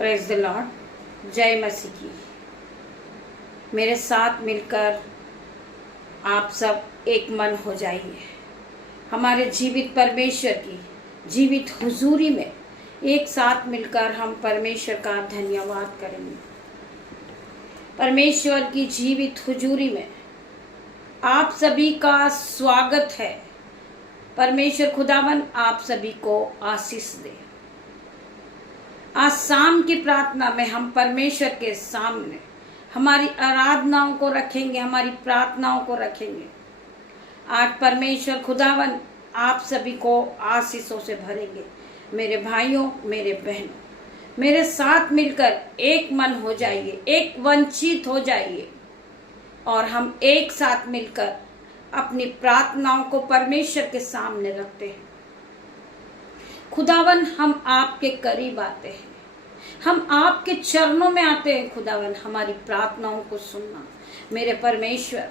Praise the Lord. जय मसीह की। मेरे साथ मिलकर आप सब एक मन हो जाइए। हमारे जीवित परमेश्वर की जीवित हुजूरी में एक साथ मिलकर हम परमेश्वर का धन्यवाद करेंगे। परमेश्वर की जीवित हुजूरी में आप सभी का स्वागत है। परमेश्वर खुदावन आप सभी को आशीष दे। आज शाम की प्रार्थना में हम परमेश्वर के सामने हमारी आराधनाओं को रखेंगे, हमारी प्रार्थनाओं को रखेंगे। आज परमेश्वर खुदावन आप सभी को आशीषों से भरेंगे। मेरे भाइयों, मेरे बहनों, मेरे साथ मिलकर एक मन हो जाइए, एक वंचित हो जाइए और हम एक साथ मिलकर अपनी प्रार्थनाओं को परमेश्वर के सामने रखते हैं। खुदावन हम आपके करीब आते हैं, हम आपके चरणों में आते हैं। खुदावन हमारी प्रार्थनाओं को सुनना मेरे परमेश्वर,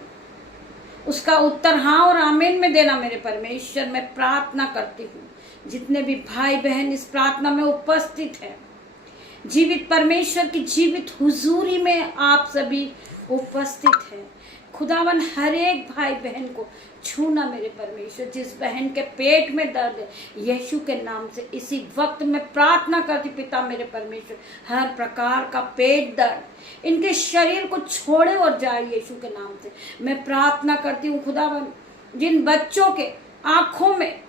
उसका उत्तर हाँ और आमीन में देना मेरे परमेश्वर। मैं प्रार्थना करती हूँ जितने भी भाई बहन इस प्रार्थना में उपस्थित हैं, जीवित परमेश्वर की जीवित हुजूरी में आप सभी उपस्थित हैं। खुदावन हर एक भाई बहन को छूना मेरे परमेश्वर। जिस बहन के पेट में दर्द है, यीशु के नाम से इसी वक्त मैं प्रार्थना करती पिता मेरे परमेश्वर, हर प्रकार का पेट दर्द इनके शरीर को छोड़े और जाए यीशु के नाम से। मैं प्रार्थना करती हूँ खुदावन, जिन बच्चों के आंखों में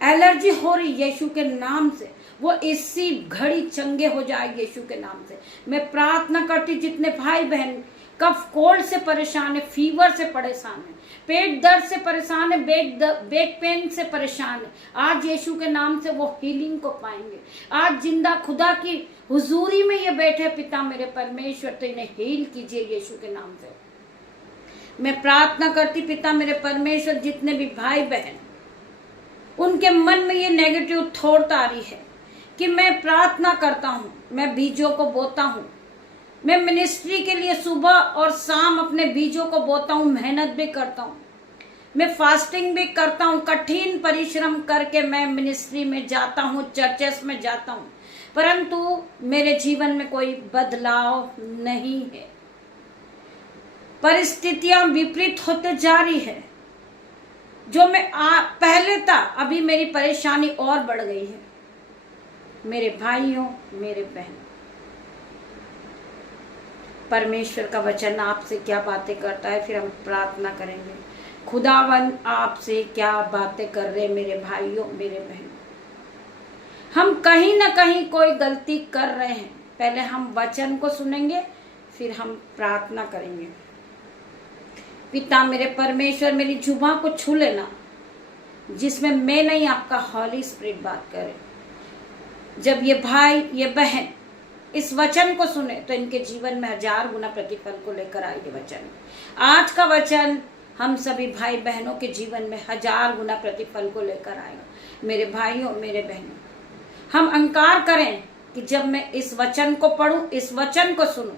एलर्जी हो रही यीशु के नाम से, वो इसी घड़ी चंगे हो जाए यीशु के नाम से। मैं प्रार्थना करती जितने भाई बहन कफ कोल्ड से परेशान है, फीवर से परेशान है, पेट दर्द से परेशान है, बैक पेन से परेशान है, आज यीशु के नाम से वो हीलिंग को पाएंगे। आज जिंदा खुदा की हुजूरी में ये बैठे पिता मेरे परमेश्वर, तो इन्हें हील कीजिए यीशु के नाम से। मैं प्रार्थना करती पिता मेरे परमेश्वर, जितने भी भाई बहन उनके मन में ये नेगेटिव थॉट आ रही है कि मैं प्रार्थना करता हूँ, मैं बीजों को बोता हूँ, मैं मिनिस्ट्री के लिए सुबह और शाम अपने बीजों को बोता हूँ, मेहनत भी करता हूँ, मैं फास्टिंग भी करता हूँ, कठिन परिश्रम करके मैं मिनिस्ट्री में जाता हूँ, चर्चेस में जाता हूँ, परंतु मेरे जीवन में कोई बदलाव नहीं है। परिस्थितियां विपरीत होते जा रही है। जो मैं पहले था, अभी मेरी परेशानी और बढ़ गई है। मेरे भाइयों, मेरे बहनों, परमेश्वर का वचन आपसे क्या बातें करता है, फिर हम प्रार्थना करेंगे। खुदावन आपसे क्या बातें कर रहे मेरे भाइयों, मेरे बहनों। हम कहीं ना कहीं कोई गलती कर रहे हैं। पहले हम वचन को सुनेंगे, फिर हम प्रार्थना करेंगे। पिता मेरे परमेश्वर, मेरी जुबान को छू लेना जिसमें मैं नहीं, आपका हॉली स्पिरिट बात करे। जब ये भाई, ये बहन इस वचन को सुने तो इनके जीवन में 1000 गुना प्रतिफल को लेकर आए। ये वचन, आज का वचन हम सभी भाई बहनों के जीवन में 1000 गुना प्रतिफल को लेकर आएगा। मेरे भाइयों, मेरे बहनों, हम अंकार करें कि जब मैं इस वचन को पढ़ूं, इस वचन को सुनूं,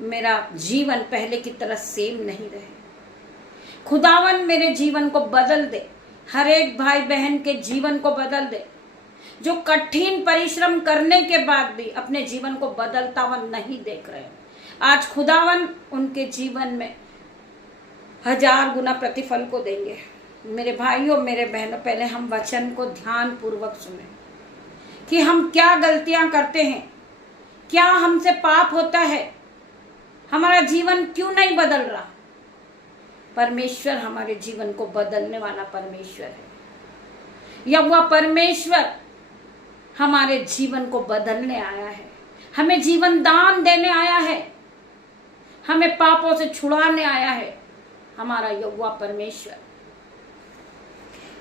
मेरा जीवन पहले की तरह सेम नहीं रहे। खुदावन मेरे जीवन को बदल दे, हर एक भाई बहन के जीवन को बदल दे, जो कठिन परिश्रम करने के बाद भी अपने जीवन को बदलता हुआ नहीं देख रहे। आज खुदावन उनके जीवन में 1000 गुना प्रतिफल को देंगे। मेरे भाइयों, मेरे बहनों, पहले हम वचन को ध्यान पूर्वक सुने कि हम क्या गलतियां करते हैं, क्या हमसे पाप होता है, हमारा जीवन क्यों नहीं बदल रहा। परमेश्वर हमारे जीवन को बदलने वाला परमेश्वर है। यहोवा परमेश्वर हमारे जीवन को बदलने आया है, हमें जीवन दान देने आया है, हमें पापों से छुड़ाने आया है हमारा यहोवा परमेश्वर।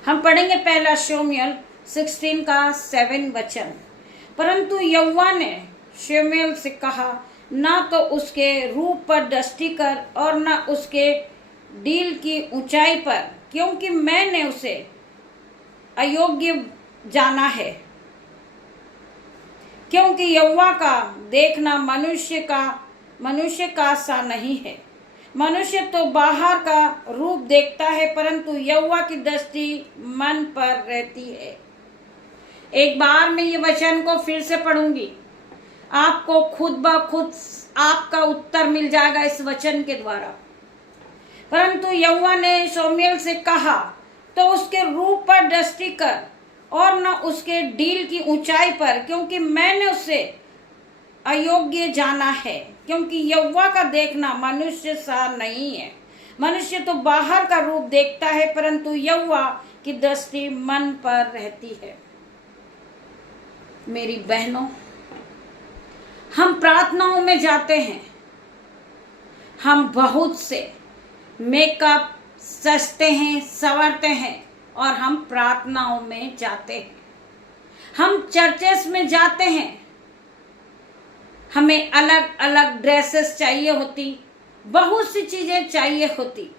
हम पढ़ेंगे पहला शमूएल 16 का 7 वचन। परंतु यहोवा ने शमूएल से कहा, ना तो उसके रूप पर दृष्टि कर और ना उसके डील की ऊंचाई पर, क्योंकि मैंने उसे अयोग्य जाना है। क्योंकि यहोवा का देखना मनुष्य का सा नहीं है। मनुष्य तो बाहर का रूप देखता है, परंतु यहोवा की दृष्टि मन पर रहती है। एक बार मैं ये वचन को फिर से पढ़ूंगी। आपको खुद ब खुद आपका उत्तर मिल जाएगा इस वचन के द्वारा। परंतु यहोवा ने शमूएल से कहा, तो उसके रूप पर दृष्टि कर और न उसके डील की ऊंचाई पर, क्योंकि मैंने उसे अयोग्य जाना है। क्योंकि यहोवा का देखना मनुष्य सा नहीं है। मनुष्य तो बाहर का रूप देखता है, परंतु यहोवा की दृष्टि मन पर रहती है। मेरी बहनों, हम प्रार्थनाओं में जाते हैं, हम बहुत से मेकअप सजते हैं, संवरते हैं और हम प्रार्थनाओं में जाते हैं। हम चर्चेस में जाते हैं, हमें अलग अलग ड्रेसेस चाहिए होती, बहुत सी चीजें चाहिए होती।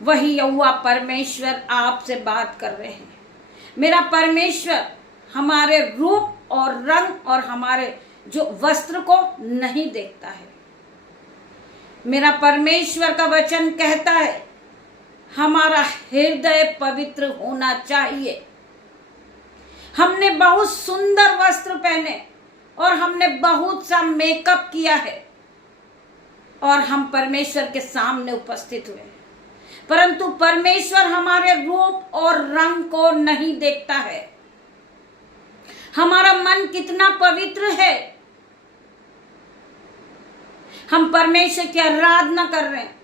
वही यहोवा परमेश्वर आपसे बात कर रहे हैं। मेरा परमेश्वर हमारे रूप और रंग और हमारे जो वस्त्र को नहीं देखता है। मेरा परमेश्वर का वचन कहता है, हमारा हृदय पवित्र होना चाहिए। हमने बहुत सुंदर वस्त्र पहने और हमने बहुत सा मेकअप किया है और हम परमेश्वर के सामने उपस्थित हुए, परंतु परमेश्वर हमारे रूप और रंग को नहीं देखता है। हमारा मन कितना पवित्र है। हम परमेश्वर की आराधना कर रहे हैं,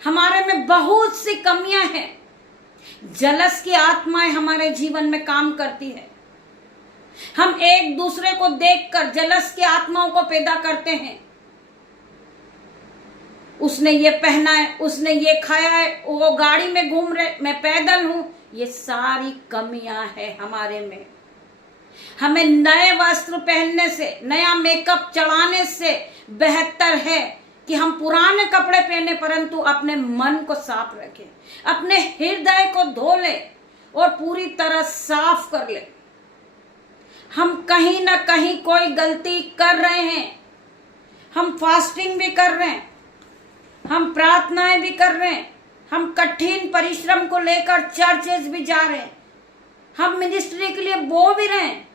हमारे में बहुत सी कमियां हैं। जलस की आत्माएं हमारे जीवन में काम करती है। हम एक दूसरे को देखकर जलस की आत्माओं को पैदा करते हैं। उसने ये पहना है, उसने ये खाया है, वो गाड़ी में घूम रहे, मैं पैदल हूं। ये सारी कमियां हैं हमारे में। हमें नए वस्त्र पहनने से, नया मेकअप चढ़ाने से बेहतर है कि हम पुराने कपड़े पहने, परंतु अपने मन को साफ रखें, अपने हृदय को धो लें और पूरी तरह साफ कर लें। हम कहीं ना कहीं कोई गलती कर रहे हैं। हम फास्टिंग भी कर रहे हैं, हम प्रार्थनाएं भी कर रहे हैं, हम कठिन परिश्रम को लेकर चर्चेस भी जा रहे हैं, हम मिनिस्ट्री के लिए बो भी रहे हैं,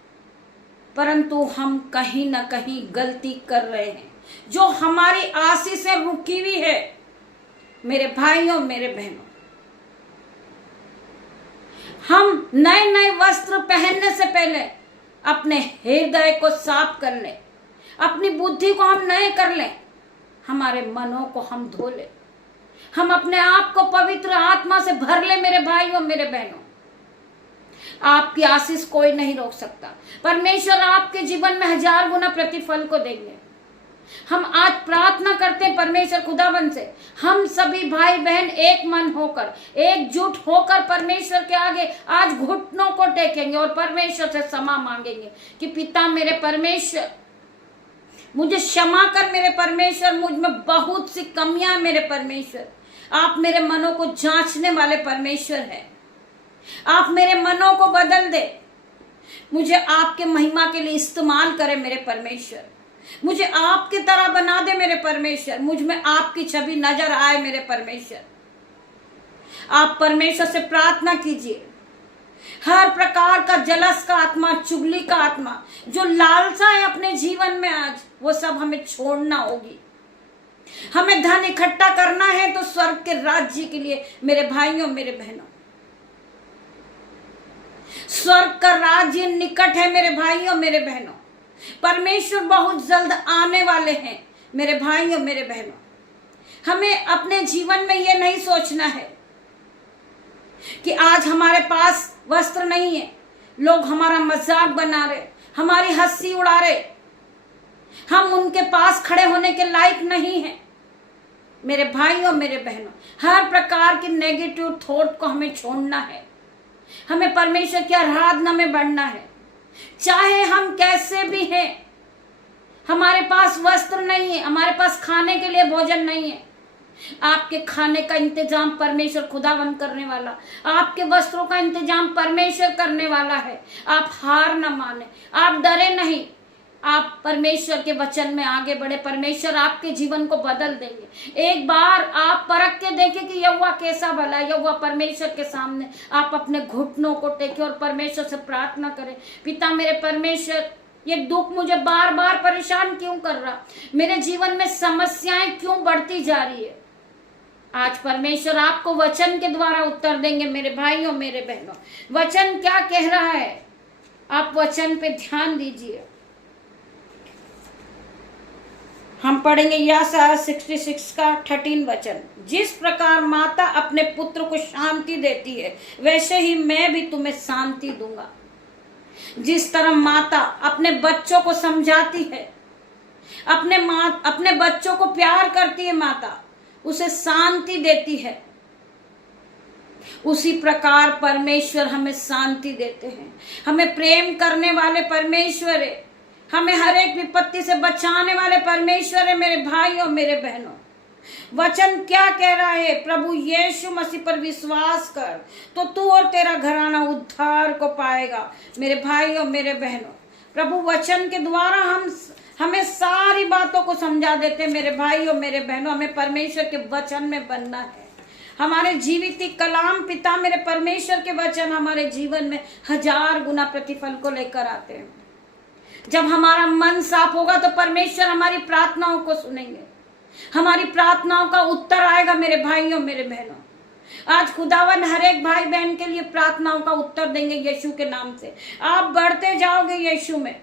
परंतु हम कहीं ना कहीं गलती कर रहे हैं जो हमारी आशीष से रुकी हुई है। मेरे भाइयों, मेरे बहनों, हम नए नए वस्त्र पहनने से पहले अपने हृदय को साफ कर लें, अपनी बुद्धि को हम नए कर लें, हमारे मनों को हम धो लें, हम अपने आप को पवित्र आत्मा से भर लें। मेरे भाइयों, मेरे बहनों, आपकी आशीष कोई नहीं रोक सकता। परमेश्वर आपके जीवन में 1000 गुना प्रतिफल को देंगे। हम आज प्रार्थना करते हैं परमेश्वर खुदावन से, हम सभी भाई बहन एक मन होकर, एकजुट होकर परमेश्वर के आगे आज घुटनों को टेकेंगे और परमेश्वर से क्षमा मांगेंगे कि पिता मेरे परमेश्वर, मुझे क्षमा कर मेरे परमेश्वर, मुझ में बहुत सी कमियां हैं मेरे परमेश्वर। आप मेरे मनों को जांचने वाले परमेश्वर हैं। आप मेरे मनों को बदल दे, मुझे आपके महिमा के लिए इस्तेमाल करे मेरे परमेश्वर। मुझे आपकी तरह बना दे मेरे परमेश्वर, मुझ में आपकी छवि नजर आए मेरे परमेश्वर। आप परमेश्वर से प्रार्थना कीजिए, हर प्रकार का जलस का आत्मा, चुगली का आत्मा, जो लालसा है अपने जीवन में आज, वो सब हमें छोड़ना होगी। हमें धन इकट्ठा करना है तो स्वर्ग के राज्य के लिए। मेरे भाइयों, मेरे बहनों, स्वर्ग का राज्य निकट है मेरे भाइयों, मेरे बहनों। परमेश्वर बहुत जल्द आने वाले हैं मेरे भाइयों, मेरे बहनों। हमें अपने जीवन में यह नहीं सोचना है कि आज हमारे पास वस्त्र नहीं है, लोग हमारा मजाक बना रहे, हमारी हंसी उड़ा रहे, हम उनके पास खड़े होने के लायक नहीं हैं। मेरे भाइयों, मेरे बहनों, हर प्रकार के नेगेटिव थॉट को हमें छोड़ना है। हमें परमेश्वर की आराधना में बढ़ना है। चाहे हम कैसे भी हैं, हमारे पास वस्त्र नहीं है, हमारे पास खाने के लिए भोजन नहीं है, आपके खाने का इंतजाम परमेश्वर खुदावन करने वाला, आपके वस्त्रों का इंतजाम परमेश्वर करने वाला है। आप हार न माने, आप डरे नहीं, आप परमेश्वर के वचन में आगे बढ़े। परमेश्वर आपके जीवन को बदल देंगे। एक बार आप परख के देखें कि यहोवा कैसा भला है। यहोवा परमेश्वर के सामने आप अपने घुटनों को टेके और परमेश्वर से प्रार्थना करें, पिता मेरे परमेश्वर, ये दुख मुझे बार बार परेशान क्यों कर रहा, मेरे जीवन में समस्याएं क्यों बढ़ती जा रही है। आज परमेश्वर आपको वचन के द्वारा उत्तर देंगे मेरे भाइयों मेरे बहनों। वचन क्या कह रहा है, आप वचन पे ध्यान दीजिए। हम पढ़ेंगे यशायाह 66 का 13 वचन। जिस प्रकार माता अपने पुत्र को शांति देती है, वैसे ही मैं भी तुम्हें शांति दूंगा। जिस तरह माता अपने बच्चों को समझाती है, अपने बच्चों को प्यार करती है, माता उसे शांति देती है, उसी प्रकार परमेश्वर हमें शांति देते हैं। हमें प्रेम करने वाले परमेश्वर है, हमें हर एक विपत्ति से बचाने वाले परमेश्वर है मेरे भाइयों मेरे बहनों। वचन क्या कह रहा है, प्रभु यीशु मसीह पर विश्वास कर तो तू और तेरा घराना उद्धार को पाएगा। मेरे भाइयों मेरे बहनों, प्रभु वचन के द्वारा हमें सारी बातों को समझा देते हैं मेरे भाइयों मेरे बहनों। हमें परमेश्वर के वचन में बनना है। हमारे जीवित कलाम पिता मेरे परमेश्वर के वचन हमारे जीवन में 1000 गुना प्रतिफल को लेकर आते हैं। जब हमारा मन साफ होगा तो परमेश्वर हमारी प्रार्थनाओं को सुनेंगे, हमारी प्रार्थनाओं का उत्तर आएगा मेरे भाइयों मेरे बहनों। आज खुदावन हर एक भाई बहन के लिए प्रार्थनाओं का उत्तर देंगे यीशु के नाम से। आप बढ़ते जाओगे यीशु में।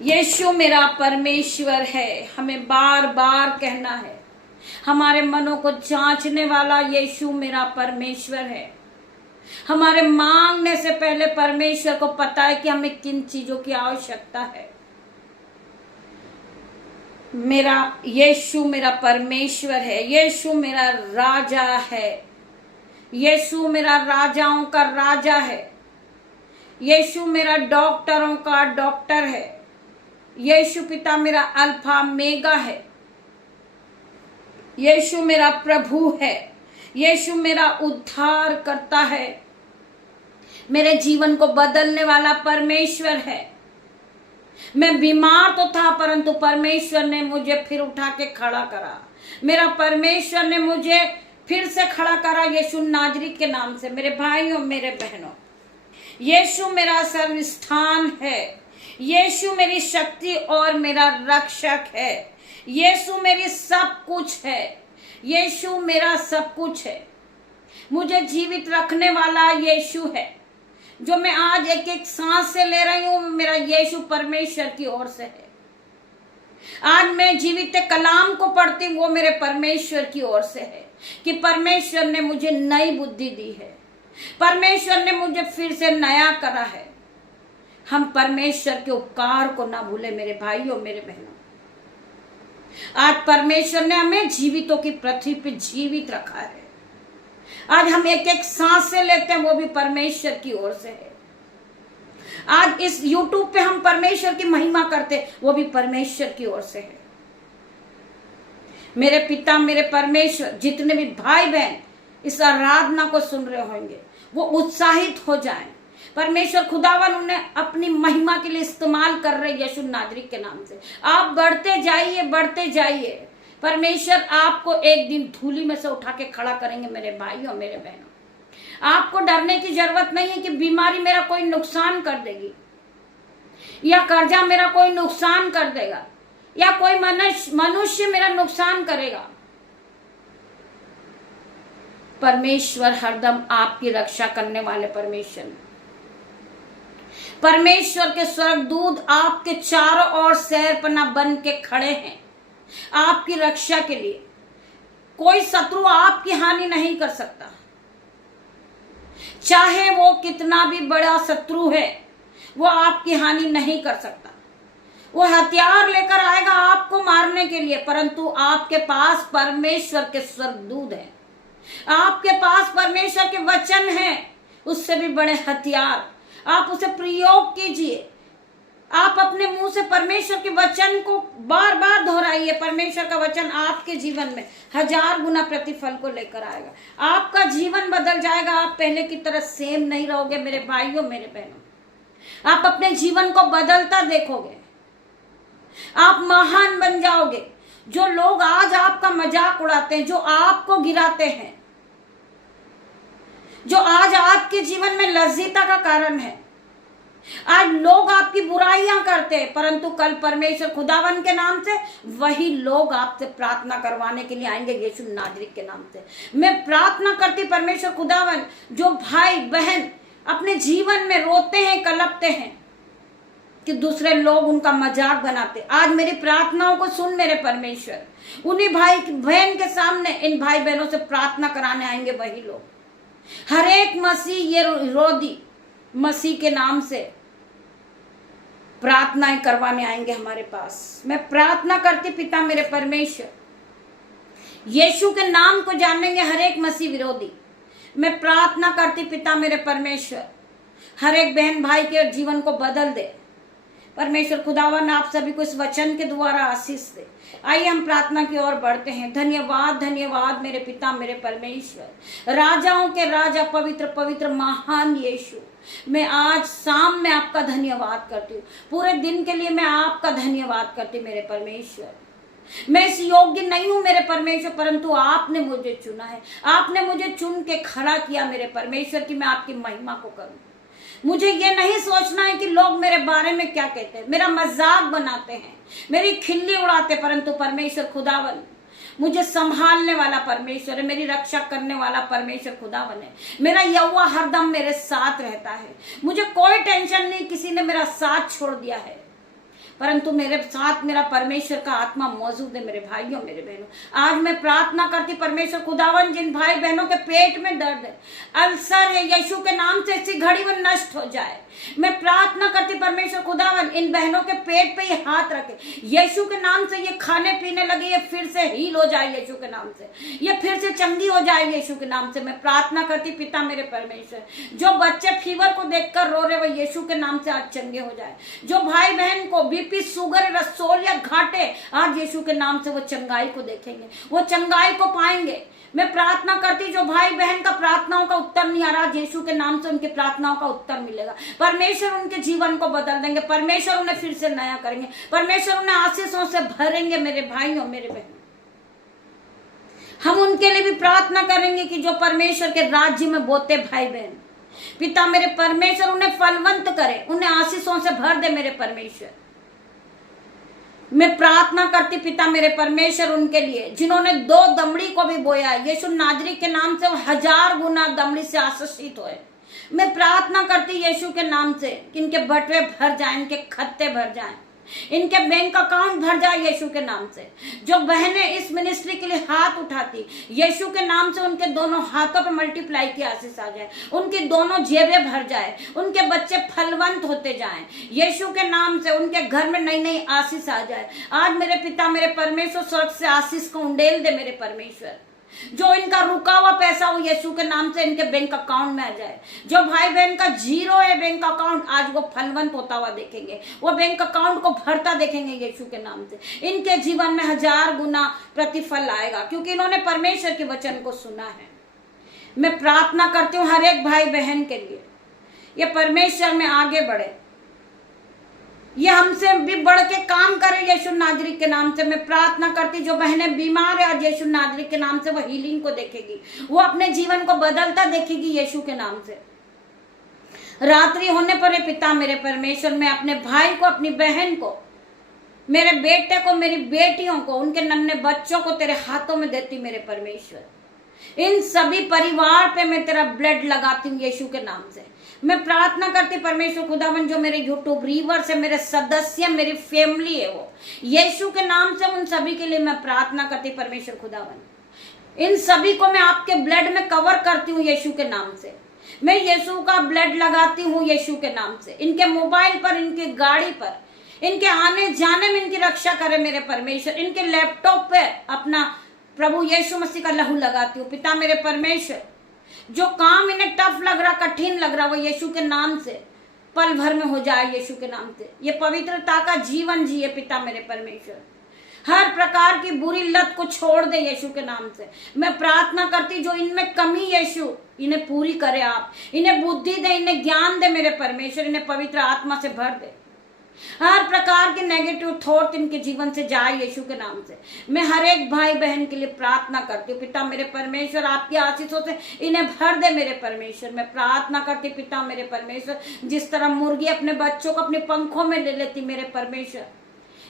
यीशु मेरा परमेश्वर है, हमें बार बार कहना है। हमारे मनों को जांचने वाला यीशु मेरा परमेश्वर है। हमारे मांगने से पहले परमेश्वर को पता है कि हमें किन चीजों की आवश्यकता है। मेरा यीशु मेरा परमेश्वर है, यीशु मेरा राजा है, यीशु मेरा राजाओं का राजा है, यीशु मेरा डॉक्टरों का डॉक्टर है, यीशु पिता मेरा अल्फा मेगा है, यीशु मेरा प्रभु है, यीशु मेरा उद्धार करता है, मेरे जीवन को बदलने वाला परमेश्वर है। मैं बीमार तो था परंतु परमेश्वर ने मुझे फिर उठा के खड़ा करा। मेरा परमेश्वर ने मुझे फिर से खड़ा करा यीशु नाजरी के नाम से। मेरे भाइयों मेरे बहनों, यीशु मेरा सर्वस्थान है, यीशु मेरी शक्ति और मेरा रक्षक है, यीशु मेरी सब कुछ है, यीशु मेरा सब कुछ है। मुझे जीवित रखने वाला यीशु है। जो मैं आज एक एक सांस से ले रही हूं, मेरा यीशु परमेश्वर की ओर से है। आज मैं जीवित कलाम को पढ़ती हूं, वो मेरे परमेश्वर की ओर से है कि परमेश्वर ने मुझे नई बुद्धि दी है, परमेश्वर ने मुझे फिर से नया करा है। हम परमेश्वर के उपकार को ना भूले मेरे भाइयों मेरे बहनों। आज परमेश्वर ने हमें जीवितों की पृथ्वी पे जीवित रखा है। आज हम एक एक सांस से लेते हैं, वो भी परमेश्वर की ओर से है। आज इस YouTube पे हम परमेश्वर की महिमा करते, वो भी परमेश्वर की ओर से है। मेरे पिता मेरे परमेश्वर, जितने भी भाई बहन इस आराधना को सुन रहे होंगे, वो उत्साहित हो जाएं। परमेश्वर खुदावन उन्हें अपनी महिमा के लिए इस्तेमाल कर रहे यीशु नाजरी के नाम से। आप बढ़ते जाइए, बढ़ते जाइए। परमेश्वर आपको एक दिन धूली में से उठा के खड़ा करेंगे मेरे भाइयों मेरे बहनों। आपको डरने की जरूरत नहीं है कि बीमारी मेरा कोई नुकसान कर देगी, या कर्जा मेरा कोई नुकसान कर देगा, या कोई मनुष्य मेरा नुकसान करेगा। परमेश्वर हरदम आपकी रक्षा करने वाले परमेश्वर। परमेश्वर के स्वर्गदूत आपके चारों ओर शहरपना बन के खड़े हैं आपकी रक्षा के लिए। कोई शत्रु आपकी हानि नहीं कर सकता, चाहे वो कितना भी बड़ा शत्रु है, वो आपकी हानि नहीं कर सकता। वो हथियार लेकर आएगा आपको मारने के लिए, परंतु आपके पास परमेश्वर के स्वर्गदूत हैं, आपके पास परमेश्वर के वचन हैं, उससे भी बड़े हथियार। आप उसे प्रयोग कीजिए। आप अपने मुंह से परमेश्वर के वचन को बार बार दोहराइए। परमेश्वर का वचन आपके जीवन में 1000 गुना प्रतिफल को लेकर आएगा। आपका जीवन बदल जाएगा। आप पहले की तरह सेम नहीं रहोगे मेरे भाइयों मेरे बहनों। आप अपने जीवन को बदलता देखोगे, आप महान बन जाओगे। जो लोग आज आपका मजाक उड़ाते हैं, जो आपको गिराते हैं, जो आज आपके जीवन में लज्जिता का कारण है, आज लोग आपकी बुराइयां करते हैं, परंतु कल परमेश्वर खुदावन के नाम से वही लोग आपसे प्रार्थना करवाने के लिए आएंगे यीशु नाजरी के नाम से। मैं प्रार्थना करती परमेश्वर खुदावन, जो भाई बहन अपने जीवन में रोते हैं, कलपते हैं कि दूसरे लोग उनका मजाक बनाते, आज मेरी प्रार्थनाओं को सुन मेरे परमेश्वर। उन्हीं भाई बहन के सामने इन भाई बहनों से प्रार्थना कराने आएंगे वही लोग। हर एक मसीह ये विरोधी मसीह के नाम से प्रार्थनाएं करवाने आएंगे हमारे पास। मैं प्रार्थना करती पिता मेरे परमेश्वर, यीशु के नाम को जानेंगे हर एक मसीह विरोधी। मैं प्रार्थना करती पिता मेरे परमेश्वर, हर एक बहन भाई के जीवन को बदल दे परमेश्वर खुदावन। आप सभी को इस वचन के द्वारा आशीष दे। आइए हम प्रार्थना की ओर बढ़ते हैं। धन्यवाद धन्यवाद मेरे पिता मेरे परमेश्वर, राजाओं के राजा, पवित्र पवित्र महान यीशु, मैं आज शाम में आपका धन्यवाद करती हूँ। पूरे दिन के लिए मैं आपका धन्यवाद करती मेरे परमेश्वर। मैं इस योग्य नहीं हूं मेरे परमेश्वर, परंतु आपने मुझे चुना है। आपने मुझे चुन के खड़ा किया मेरे परमेश्वर कि मैं आपकी महिमा को करूं। मुझे ये नहीं सोचना है कि लोग मेरे बारे में क्या कहते हैं, मेरा मजाक बनाते हैं, मेरी खिल्ली उड़ाते, परंतु परमेश्वर खुदावन मुझे संभालने वाला परमेश्वर है, मेरी रक्षा करने वाला परमेश्वर खुदावन है। मेरा यहोवा हरदम मेरे साथ रहता है। मुझे कोई टेंशन नहीं किसी ने मेरा साथ छोड़ दिया है, परंतु मेरे साथ मेरा परमेश्वर का आत्मा मौजूद है। मेरे भाइयों मेरे बहनों, आज मैं प्रार्थना करती परमेश्वर खुदावन, जिन भाई बहनों के पेट में दर्द है, अल्सर है, यीशु के नाम से इसी घड़ी में नष्ट हो जाए। मैं प्रार्थना करती परमेश्वर खुदावन, इन बहनों के पेट पे ये हाथ रखे, यीशु के नाम से ये खाने पीने लगे, ये फिर से हील हो जाए यीशु के नाम से, ये फिर से चंगी हो जाए यीशु के नाम से। मैं प्रार्थना करती पिता मेरे परमेश्वर, जो बच्चे फीवर को देखकर रो रहे वो यीशु के नाम से आज चंगे हो जाए। जो भाई बहन को बीपी, सुगर, रसोल या घाटे, आज यीशु के नाम से वो चंगाई को देखेंगे, वो चंगाई को पाएंगे। मैं प्रार्थना करती जो भाई बहन का प्रार्थनाओं का उत्तर नहीं आ रहा, यीशु के नाम से उनकी प्रार्थनाओं का उत्तर मिलेगा। परमेश्वर उनके जीवन को बदल देंगे, परमेश्वर उन्हें फिर से नया करेंगे, परमेश्वर उन्हें आशीषों से भरेंगे। मेरे भाइयों मेरे बहनों, हम उनके लिए भी प्रार्थना करेंगे कि जो परमेश्वर के राज्य में बोते भाई बहन, पिता मेरे परमेश्वर उन्हें फलवंत करे, उन्हें आशीषों से भर दे मेरे परमेश्वर। मैं प्रार्थना करती पिता मेरे परमेश्वर उनके लिए जिन्होंने 2 दमड़ी को भी बोया, यीशु नाजरी के नाम से वो 1000 गुना दमड़ी से आशीषित होए। मैं प्रार्थना करती यीशु के नाम से कि इनके बटवे भर जाएं, इनके खत्ते भर जाएं, इनके बैंक अकाउंट भर जाए यीशु के नाम से। जो बहनें इस मिनिस्ट्री के लिए हाथ उठाती, यीशु के नाम से उनके दोनों हाथों पे मल्टीप्लाई की आशीष आ जाए, उनकी दोनों जेबें भर जाए, उनके बच्चे फलवंत होते जाएं यीशु के नाम से, उनके घर में नई नई आशीष आ जाए। आज मेरे पिता मेरे परमेश्वर स्वर्ग से आशीष को उंडेल दे मेरे परमेश्वर। जो इनका रुका हुआ पैसा हो यीशु के नाम से इनके बैंक अकाउंट में आ जाए। जो भाई बहन का जीरो है बैंक अकाउंट, आज वो फलवंत होता हुआ देखेंगे, वो बैंक अकाउंट को भरता देखेंगे यीशु के नाम से। इनके जीवन में 1000 गुना प्रतिफल आएगा, क्योंकि इन्होंने परमेश्वर के वचन को सुना है। मैं प्रार्थना करती हूँ हर एक भाई बहन के लिए, ये परमेश्वर में आगे बढ़े, ये हमसे भी बढ़ के काम करे यीशु नाजरी के नाम से। मैं प्रार्थना करती जो बहनें बीमार है, आज यीशु नाजरी के नाम से वो हीलिंग को देखेगी, वो अपने जीवन को बदलता देखेगी यीशु के नाम से। रात्रि होने पर पिता मेरे परमेश्वर, मैं अपने भाई को, अपनी बहन को, मेरे बेटे को, मेरी बेटियों को, उनके नन्हे बच्चों को तेरे हाथों में देती मेरे परमेश्वर। इन सभी परिवार पे मैं तेरा ब्लड लगाती हूँ यीशु के नाम से। मैं प्रार्थना करती परमेश्वर खुदावन, जो मेरे यूट्यूब व्यूअर्स है, मेरे सदस्य, मेरी फैमिली है, वो यीशु के नाम से उन सभी के लिए मैं प्रार्थना करती परमेश्वर खुदावन। इन सभी को मैं आपके ब्लड में कवर करती हूँ यीशु के नाम से। मैं यीशु का ब्लड लगाती हूँ यीशु के नाम से। इनके मोबाइल पर, इनकी गाड़ी पर, इनके आने जाने में इनकी रक्षा करे मेरे परमेश्वर। इनके लैपटॉप पे अपना प्रभु यीशु मसीह का लहू लगाती हूँ पिता मेरे परमेश्वर। जो काम इन्हें टफ लग रहा, कठिन लग रहा, वो यीशु के नाम से पल भर में हो जाए यीशु के नाम से। ये पवित्रता का जीवन जिए पिता मेरे परमेश्वर। हर प्रकार की बुरी लत को छोड़ दे यीशु के नाम से। मैं प्रार्थना करती जो इनमें कमी यीशु इन्हें पूरी करे, आप इन्हें बुद्धि दे, इन्हें ज्ञान दे मेरे परमेश्वर, इन्हें पवित्र आत्मा से भर दे। हर प्रकार के नेगेटिव थॉट इनके जीवन से जाए यीशु के नाम से। मैं हर एक भाई बहन के लिए प्रार्थना करती हूँ पिता मेरे परमेश्वर, आपकी आशीषों से इन्हें भर दे मेरे परमेश्वर। मैं प्रार्थना करती पिता मेरे परमेश्वर, जिस तरह मुर्गी अपने बच्चों को अपने पंखों में ले लेती मेरे परमेश्वर,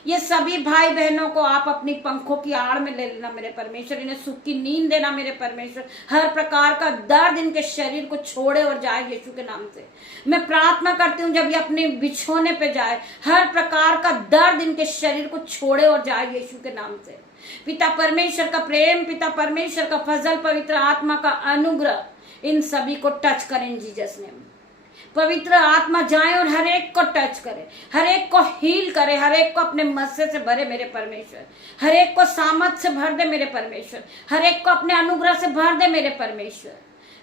ये सभी भाई बहनों को आप अपनी पंखों की आड़ में ले लेना मेरे परमेश्वर। इन्हें सुख की नींद देना मेरे परमेश्वर। हर प्रकार का दर्द इनके शरीर को छोड़े और जाए यीशु के नाम से। मैं प्रार्थना करती हूँ जब ये अपने बिछोने पे जाए, हर प्रकार का दर्द इनके शरीर को छोड़े और जाए यीशु के नाम से। पिता परमेश्वर का प्रेम, पिता परमेश्वर का फजल, पवित्र आत्मा का अनुग्रह इन सभी को टच करें इन जीसस नेम। पवित्र आत्मा जाए और हर एक को टच करे, हर एक को हील करे, हर एक को अपने मस्से से भरे मेरे परमेश्वर। हर एक को सामर्थ से भर दे मेरे परमेश्वर। हर एक को अपने अनुग्रह से भर दे मेरे परमेश्वर।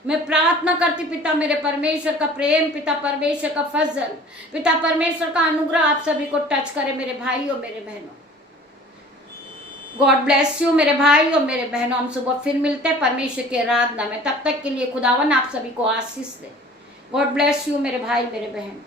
मैं प्रार्थना करती पिता मेरे परमेश्वर का प्रेम, पिता परमेश्वर का फजल, पिता परमेश्वर का अनुग्रह आप सभी को टच करे मेरे भाई और मेरे बहनों। गॉड ब्लेस यू मेरे भाई और मेरे बहनों। हम सुबह फिर मिलते हैं परमेश्वर की आराधना में। तब तक के लिए खुदावन आप सभी को आशीष दे। गॉड ब्लेस यू मेरे भाई मेरे बहन।